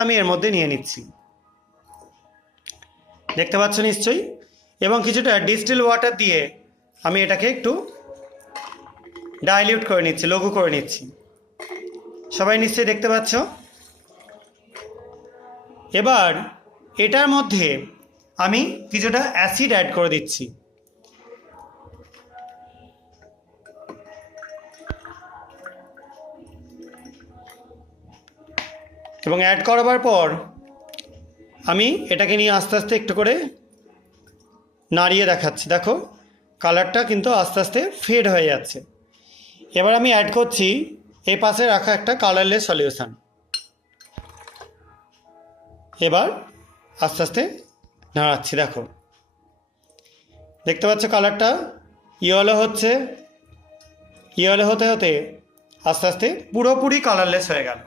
আমি এর মধ্যে নিয়ে নিচ্ছি, দেখতে পাচ্ছ নিশ্চয়ই। এবং কিছুটা ডিস্টিল ওয়াটার দিয়ে আমি এটাকে একটু ডাইলিউট করে নিচ্ছি, লঘু করে নিচ্ছি। সবাই নিশ্চয়ই দেখতে পাচ্ছ। এবার এটার মধ্যে আমি কিছুটা অ্যাসিড অ্যাড করে দিচ্ছি। এবং অ্যাড করাবার পর আমি এটাকে নিয়ে আস্তে আস্তে একটু করে নাড়িয়ে দেখাচ্ছি। দেখো কালারটা কিন্তু আস্তে আস্তে ফেড হয়ে যাচ্ছে। এবার আমি অ্যাড করছি এই পাশে রাখা একটা কালারলেস সলিউশন। এবার আস্তে আস্তে নাড়াচ্ছি, দেখো দেখতে পাচ্ছ কালারটা ইয়েলো হচ্ছে। ইয়েলো হতে হতে আস্তে আস্তে পুরোপুরি কালারলেস হয়ে গেল।